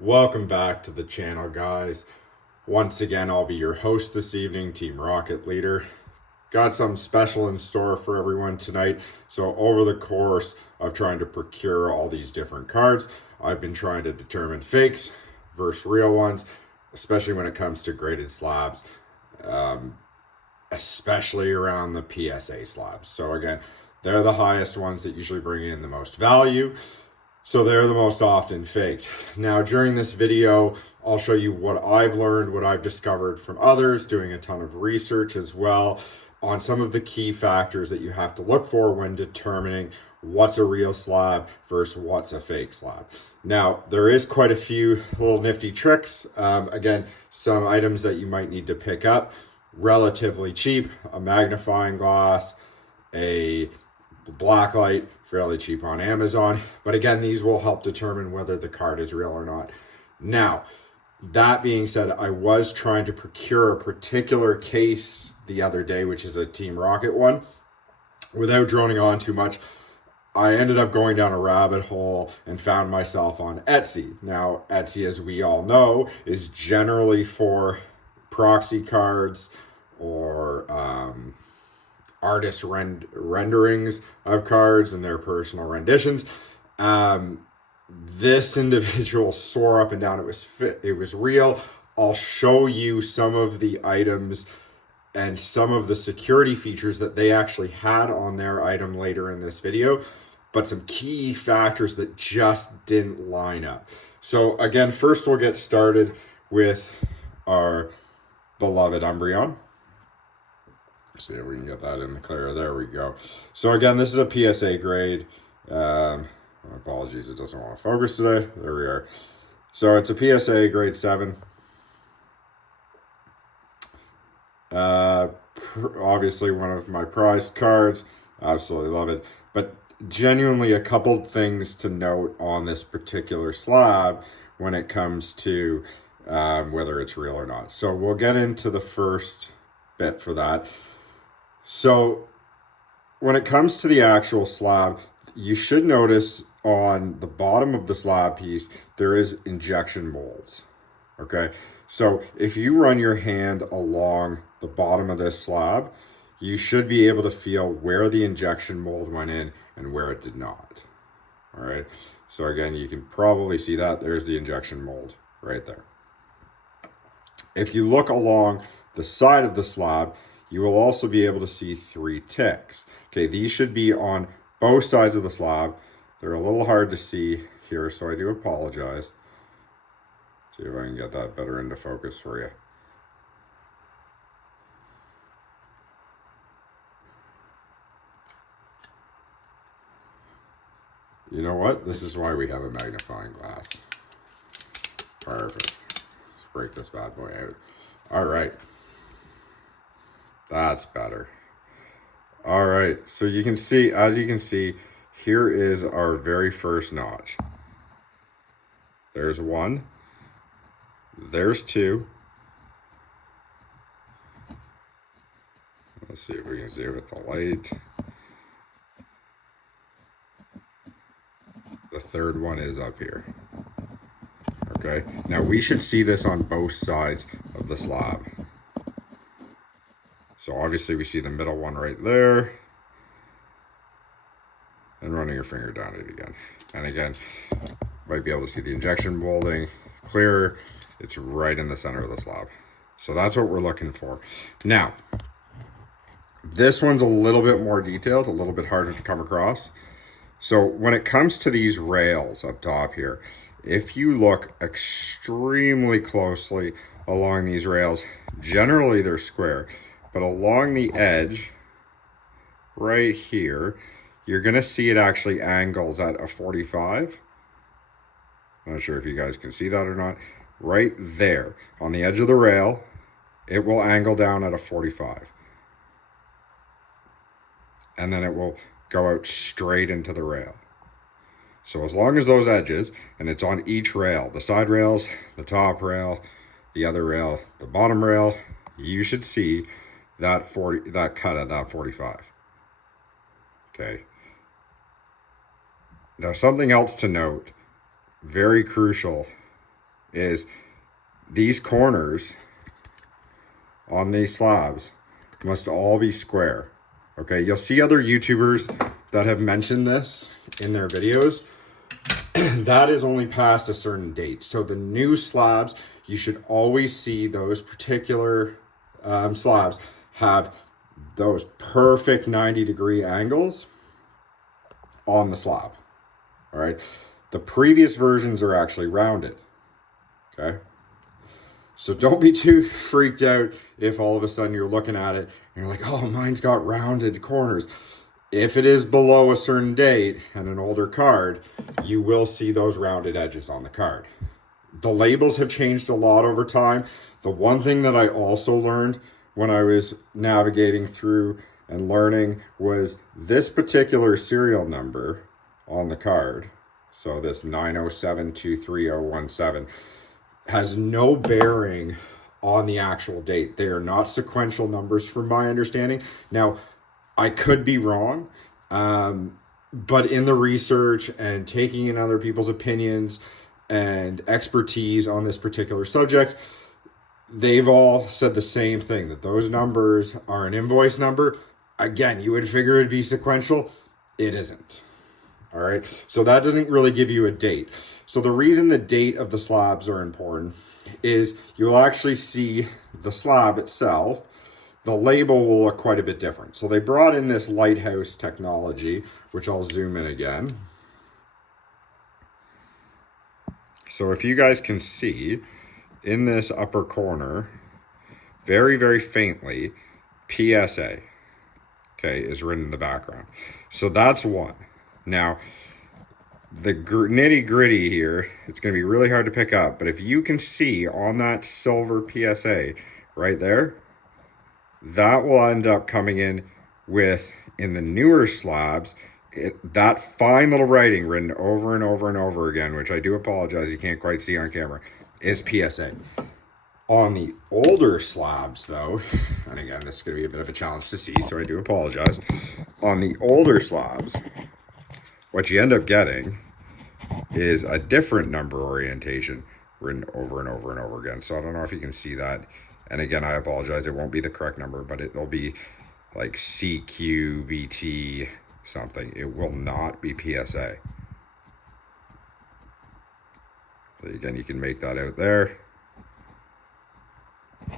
Welcome back to the channel, guys. Once again, I'll be your host this evening, Team Rocket Leader. Got something special in store for everyone tonight. So over the course of trying to procure all these different cards, I've been trying to determine fakes versus real ones, especially when it comes to graded slabs, especially around the PSA slabs. So again, they're the highest ones that usually bring in the most value. So they're the most often faked. Now, during this video, I'll show you what I've learned, what I've discovered from others, doing a ton of research as well on some of the key factors that you have to look for when determining what's a real slab versus what's a fake slab. Now, there is quite a few little nifty tricks. Again, some items that you might need to pick up, relatively cheap, a magnifying glass, a black light, fairly cheap on Amazon. But again, these will help determine whether the card is real or not. Now, that being said, I was trying to procure a particular case the other day, which is a Team Rocket one. Without droning on too much, I ended up going down a rabbit hole and found myself on Etsy. Now, Etsy, as we all know, is generally for proxy cards or artist renderings of cards and their personal renditions. This individual swore up and down it was real. I'll show you some of the items and some of the security features that they actually had on their item later in this video, but some key factors that just didn't line up. So again, first we'll get started with our beloved Umbreon. See if we can get that in the clear. There we go. So again, this is a PSA grade. My apologies, it doesn't want to focus today. There we are. So it's a PSA grade 7. Obviously one of my prized cards. Absolutely love it. But genuinely a couple things to note on this particular slab when it comes to whether it's real or not. So we'll get into the first bit for that. So when it comes to the actual slab, you should notice on the bottom of the slab piece, there is injection molds. Okay. So if you run your hand along the bottom of this slab, you should be able to feel where the injection mold went in and where it did not. All right. So again, you can probably see that there's the injection mold right there. If you look along the side of the slab, you will also be able to see 3 ticks. Okay, these should be on both sides of the slab. They're a little hard to see here, so I do apologize. See if I can get that better into focus for you. You know what? This is why we have a magnifying glass. Perfect. Let's break this bad boy out. All right. That's better. All right, so you can see, as you can see, here is our very first notch. There's 1. There's 2. Let's see if we can see it with the light. The third one is up here. Okay, now we should see this on both sides of the slab. So obviously we see the middle one right there. And running your finger down it again. And again, might be able to see the injection molding clearer. It's right in the center of the slab. So that's what we're looking for. Now, this one's a little bit more detailed, a little bit harder to come across. So when it comes to these rails up top here, if you look extremely closely along these rails, generally they're square. But along the edge, right here, you're going to see it actually angles at a 45. I'm not sure if you guys can see that or not. Right there, on the edge of the rail, it will angle down at a 45. And then it will go out straight into the rail. So as long as those edges, and it's on each rail, the side rails, the top rail, the other rail, the bottom rail, you should see that cut at that 45. Okay. Now something else to note, very crucial is these corners on these slabs must all be square. Okay, you'll see other YouTubers that have mentioned this in their videos. That is only past a certain date. So the new slabs, you should always see those particular slabs have those perfect 90-degree angles on the slab. All right. The previous versions are actually rounded. Okay. So don't be too freaked out if all of a sudden you're looking at it and you're like, oh, mine's got rounded corners. If it is below a certain date and an older card, you will see those rounded edges on the card. The labels have changed a lot over time. The one thing that I also learned when I was navigating through and learning was this particular serial number on the card. So this 907230017 has no bearing on the actual date. They are not sequential numbers from my understanding. Now, I could be wrong, but in the research and taking in other people's opinions and expertise on this particular subject, they've all said the same thing, that those numbers are an invoice number. Again, you would figure it'd be sequential. It isn't. All right. So that doesn't really give you a date. So the reason the date of the slabs are important is you'll actually see the slab itself. The label will look quite a bit different. So they brought in this lighthouse technology, which I'll zoom in again. So if you guys can see in this upper corner, very, very faintly, PSA, okay, is written in the background. So that's one. Now, the nitty gritty here, it's going to be really hard to pick up, but if you can see on that silver PSA right there, that will end up coming in with, in the newer slabs, that fine little writing written over and over and over again, which I do apologize, you can't quite see on camera, is PSA. On the older slabs though, and again, this is going to be a bit of a challenge to see, so I do apologize. On the older slabs, what you end up getting is a different number orientation written over and over and over again. So I don't know if you can see that. And again, I apologize, it won't be the correct number, but it'll be like CQBT something. It will not be PSA. So again, you can make that out there.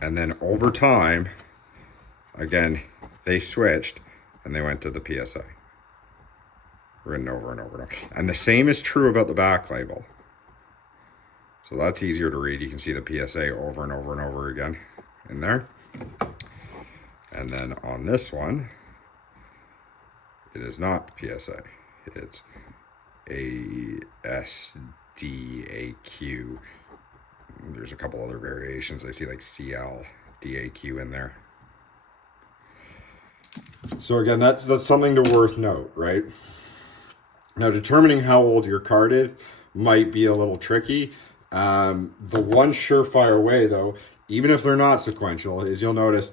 And then over time, again, they switched and they went to the PSA. Written over and over and over. And the same is true about the back label. So that's easier to read. You can see the PSA over and over and over again in there. And then on this one, it is not PSA. It's ASDAQ. There's a couple other variations. I see like CLDAQ in there. So again, that's something to worth note, right? Now, determining how old your card is might be a little tricky. The one surefire way, though, even if they're not sequential, is you'll notice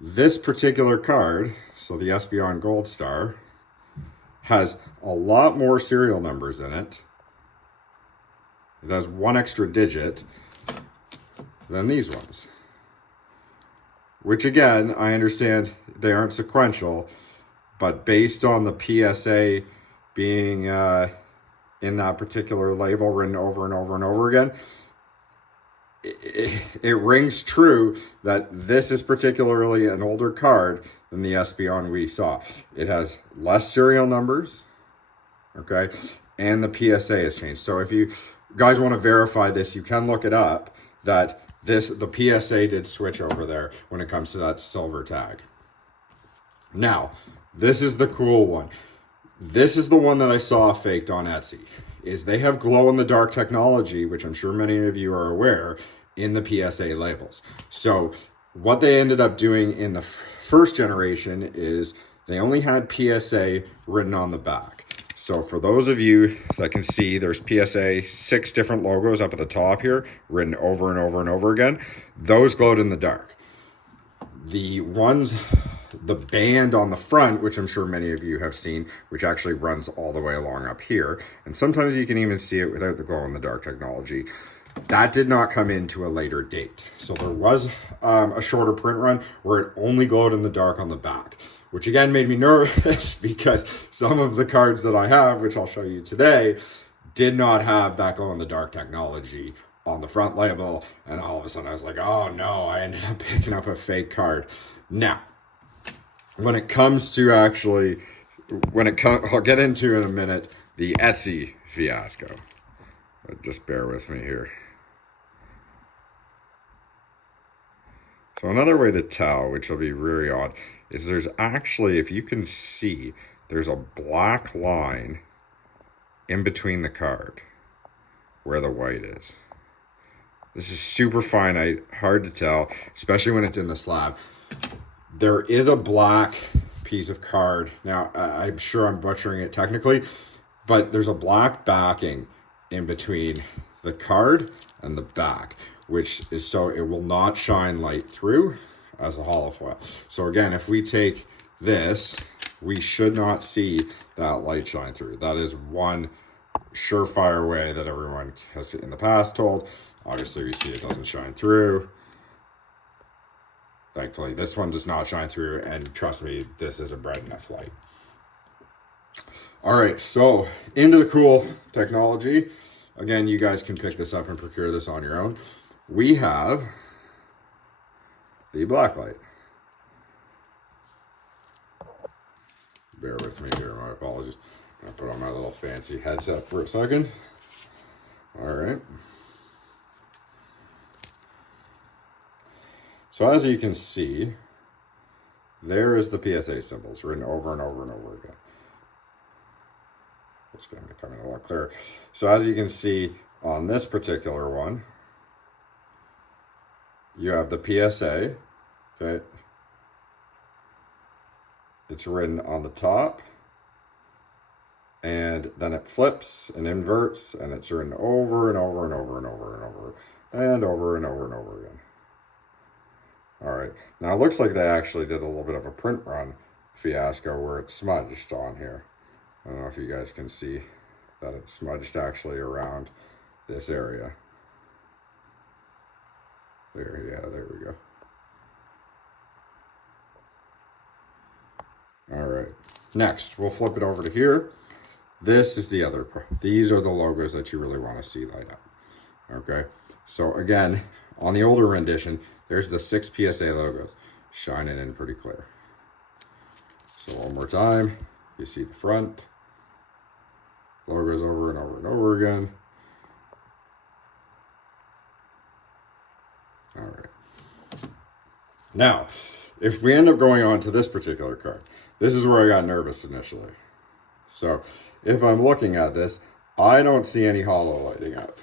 this particular card, so the Espeon Gold Star, has a lot more serial numbers in it. It has one extra digit than these ones. Which again, I understand they aren't sequential, but based on the PSA being in that particular label written over and over and over again, it rings true that this is particularly an older card than the Espeon we saw. It has less serial numbers, okay, and the PSA has changed. So if you guys want to verify this, you can look it up, that the PSA did switch over there when it comes to that silver tag. Now, this is the cool one. This is the one that I saw faked on Etsy, is they have glow-in-the-dark technology, which I'm sure many of you are aware, in the PSA labels. So what they ended up doing in the first generation is they only had PSA written on the back. So for those of you that can see, there's PSA, 6 different logos up at the top here, written over and over and over again. Those glowed in the dark. The ones, the band on the front, which I'm sure many of you have seen, which actually runs all the way along up here, and sometimes you can even see it without the glow-in-the-dark technology, that did not come into a later date. So there was a shorter print run where it only glowed in the dark on the back, which again made me nervous because some of the cards that I have, which I'll show you today, did not have that glow in the dark technology on the front label. And all of a sudden I was like, oh no, I ended up picking up a fake card. Now, when it comes to actually, I'll get into in a minute, the Etsy fiasco. But just bear with me here. So another way to tell, which will be very odd, is there's actually, if you can see, there's a black line in between the card where the white is. This is super finite, hard to tell, especially when it's in the slab. There is a black piece of card. Now, I'm sure I'm butchering it technically, but there's a black backing in between the card and the back, which is so it will not shine light through as a hollow foil. So again, if we take this, we should not see that light shine through. That is one surefire way that everyone has in the past told. Obviously we see it doesn't shine through. Thankfully this one does not shine through, and trust me, this is a bright enough light. All right, so into the cool technology. Again, you guys can pick this up and procure this on your own. We have the black light. Bear with me here, my apologies. I'll put on my little fancy headset for a second. All right. So as you can see, there is the PSA symbols written over and over and over again. It's going to come in a lot clearer. So as you can see on this particular one, you have the PSA, okay? It's written on the top, and then it flips and inverts, and it's written over and over and over and over and over and over and over and over again. All right, now it looks like they actually did a little bit of a print run fiasco where it's smudged on here. I don't know if you guys can see that it's smudged actually around this area. There, yeah, there we go. All right, next we'll flip it over to here. This is the other part. These are the logos that you really want to see light up. Okay, so again, on the older rendition, there's the 6 PSA logos shining in pretty clear. So one more time, you see the front, logos over and over and over again. All right. Now, if we end up going on to this particular card, this is where I got nervous initially. So if I'm looking at this, I don't see any hollow lighting up.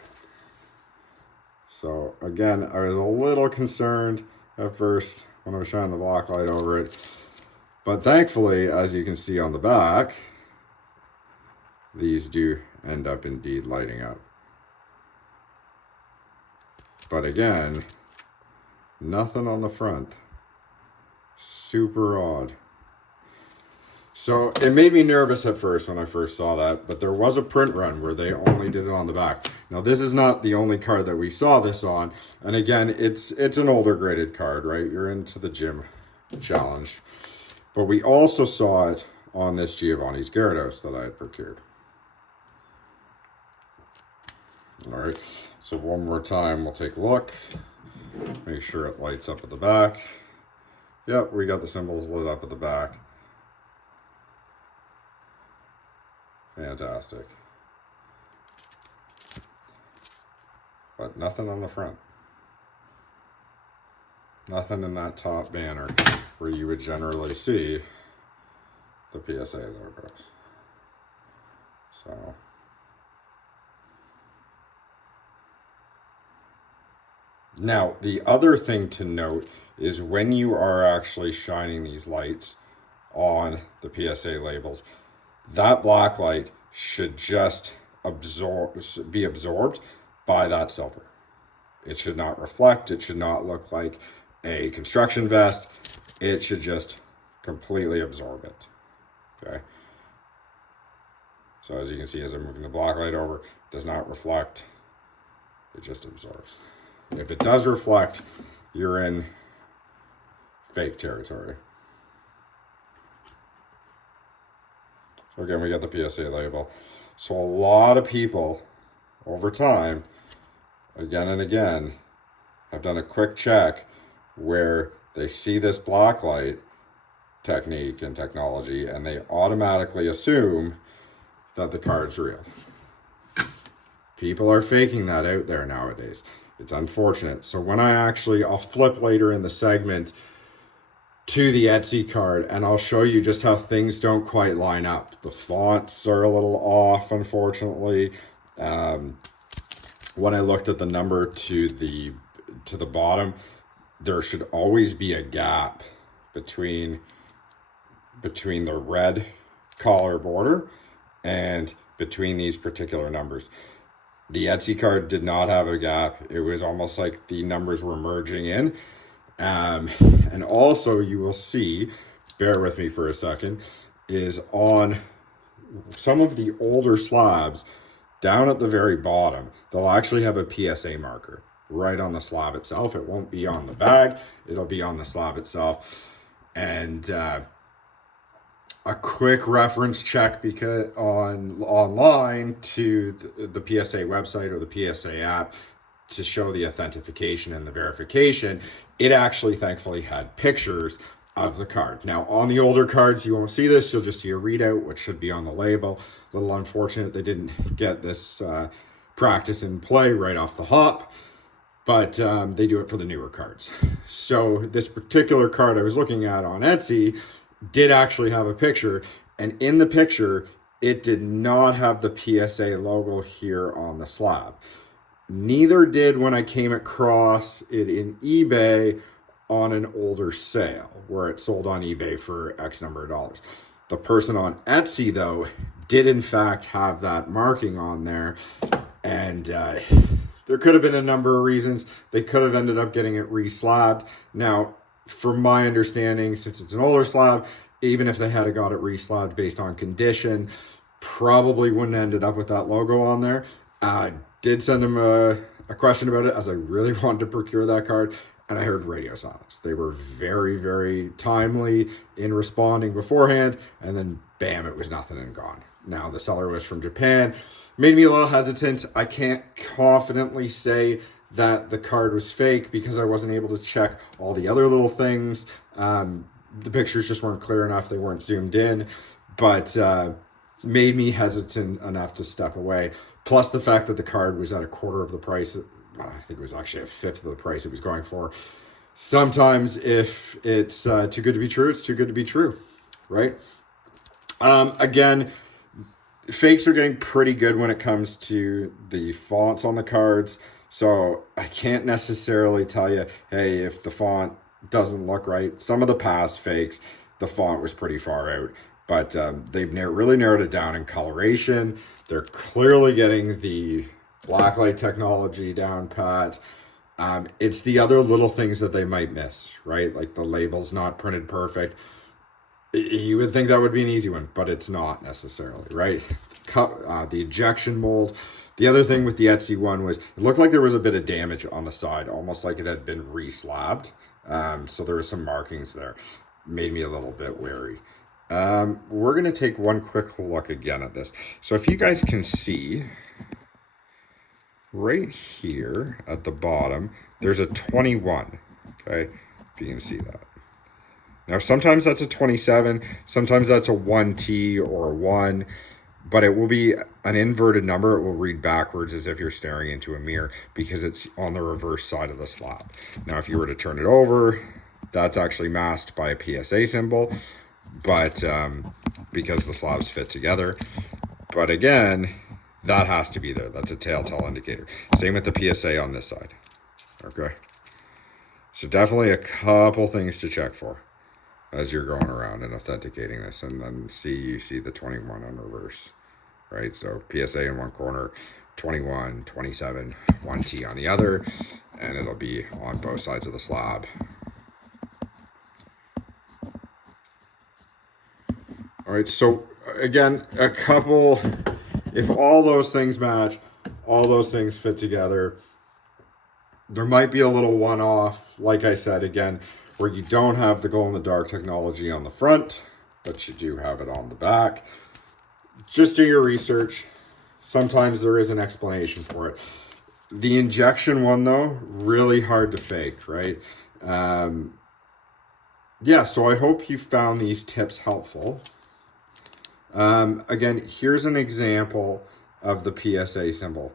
So again, I was a little concerned at first when I was shining the black light over it. But thankfully, as you can see on the back, these do end up indeed lighting up. But again, nothing on the front. Super odd. So it made me nervous at first when I first saw that, but there was a print run where they only did it on the back. Now this is not the only card that we saw this on, and again, it's an older graded card, right? You're into the gym challenge. But we also saw it on this Giovanni's Gyarados that I had procured. All right, so one more time, we'll take a look. Make sure it lights up at the back. Yep, we got the symbols lit up at the back. Fantastic. But nothing on the front. Nothing in that top banner where you would generally see the PSA logos. So now the other thing to note is when you are actually shining these lights on the PSA labels, that black light should just be absorbed by that silver. It should not reflect. It should not look like a construction vest. It should just completely absorb it. Okay. So as you can see, as I'm moving the black light over, it does not reflect. it just absorbs. If it does reflect, you're in fake territory. So again, we got the PSA label. So a lot of people over time, again and again, have done a quick check where they see this blacklight technique and technology and they automatically assume that the card's real. People are faking that out there nowadays. It's unfortunate. So when I'll flip later in the segment to the Etsy card and I'll show you just how things don't quite line up. The fonts are a little off, unfortunately. When I looked at the number to the bottom, there should always be a gap between the red collar border and between these particular numbers. The Etsy card did not have a gap. It was almost like the numbers were merging in. And also you will see, bear with me for a second, is on some of the older slabs, down at the very bottom, they'll actually have a PSA marker right on the slab itself. It won't be on the bag, it'll be on the slab itself. And a quick reference check because online to the PSA website or the PSA app to show the authentication and the verification, it actually thankfully had pictures of the card. Now on the older cards, you won't see this, you'll just see a readout, which should be on the label. A little unfortunate they didn't get this practice in play right off the hop, but they do it for the newer cards. So this particular card I was looking at on Etsy did actually have a picture, and in the picture, it did not have the PSA logo here on the slab. Neither did when I came across it in eBay on an older sale where it sold on eBay for X number of dollars. The person on Etsy, though, did in fact have that marking on there, and there could have been a number of reasons. They could have ended up getting it re-slabbed. Now, from my understanding, since it's an older slab, even if they had got it re-slabbed based on condition, probably wouldn't have ended up with that logo on there. Did send him a question about it as I really wanted to procure that card, and I heard radio silence. They were very, very timely in responding beforehand, and then bam, it was nothing and gone. Now the seller was from Japan. Made me a little hesitant. I can't confidently say that the card was fake because I wasn't able to check all the other little things. The pictures just weren't clear enough. They weren't zoomed in, but made me hesitant enough to step away. Plus the fact that the card was at a quarter of the price. I think it was actually a fifth of the price it was going for. Sometimes if it's too good to be true, it's too good to be true, right? Again, fakes are getting pretty good when it comes to the fonts on the cards. So I can't necessarily tell you, hey, if the font doesn't look right. Some of the past fakes, the font was pretty far out, but they've really narrowed it down in coloration. They're clearly getting the blacklight technology down pat. It's the other little things that they might miss, right? Like the label's not printed perfect. You would think that would be an easy one, but it's not necessarily, right? The ejection mold. The other thing with the Etsy one was it looked like there was a bit of damage on the side, almost like it had been re-slabbed. So there were some markings there. Made me a little bit wary. We're going to take one quick look again at this. So if you guys can see, right here at the bottom, there's a 21, okay? If you can see that. Now, sometimes that's a 27, sometimes that's a 1T or a 1, but it will be an inverted number. It will read backwards as if you're staring into a mirror because it's on the reverse side of the slab. Now, if you were to turn it over, that's actually masked by a PSA symbol, but because the slabs fit together. But again, that has to be there. That's a telltale indicator. Same with the PSA on this side, okay? So definitely a couple things to check for as you're going around and authenticating this, and then you see the 21 on reverse, right? So PSA in one corner, 21, 27, 1T on the other, and it'll be on both sides of the slab. All right, so again, if all those things match, all those things fit together, There might be a little one-off, like I said, again, where you don't have the glow-in-the-dark technology on the front, but you do have it on the back. Just do your research. Sometimes there is an explanation for it. The injection one, though, really hard to fake, right? Yeah, so I hope you found these tips helpful. Again, here's an example of the PSA symbol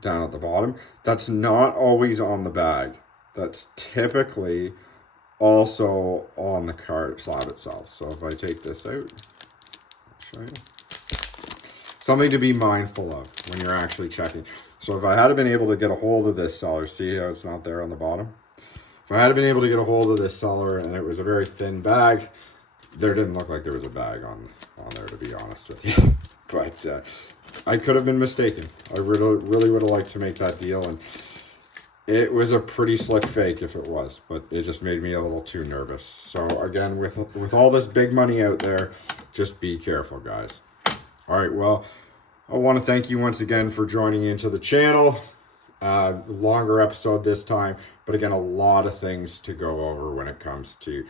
down at the bottom. That's not always on the bag. That's typically also on the card slab itself. So if I take this out, I'll show you. Something to be mindful of when you're actually checking. So if I had been able to get a hold of this seller, see how it's not there on the bottom? If I had been able to get a hold of this seller and it was a very thin bag, there didn't look like there was a bag on there, to be honest with you. But I could have been mistaken. I really would have liked to make that deal, and it was a pretty slick fake if it was, but it just made me a little too nervous. So again, with all this big money out there, just be careful, guys. All right, well, I want to thank you once again for joining into the channel. Longer episode this time, but again, a lot of things to go over when it comes to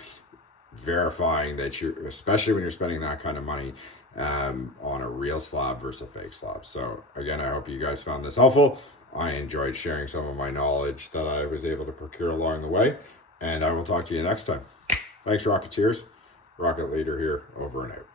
verifying that you, especially when you're spending that kind of money on a real slab versus a fake slab. So again, I hope you guys found this helpful. I enjoyed sharing some of my knowledge that I was able to procure along the way, and I will talk to you next time. Thanks, Rocketeers. Rocket Leader here, over and out.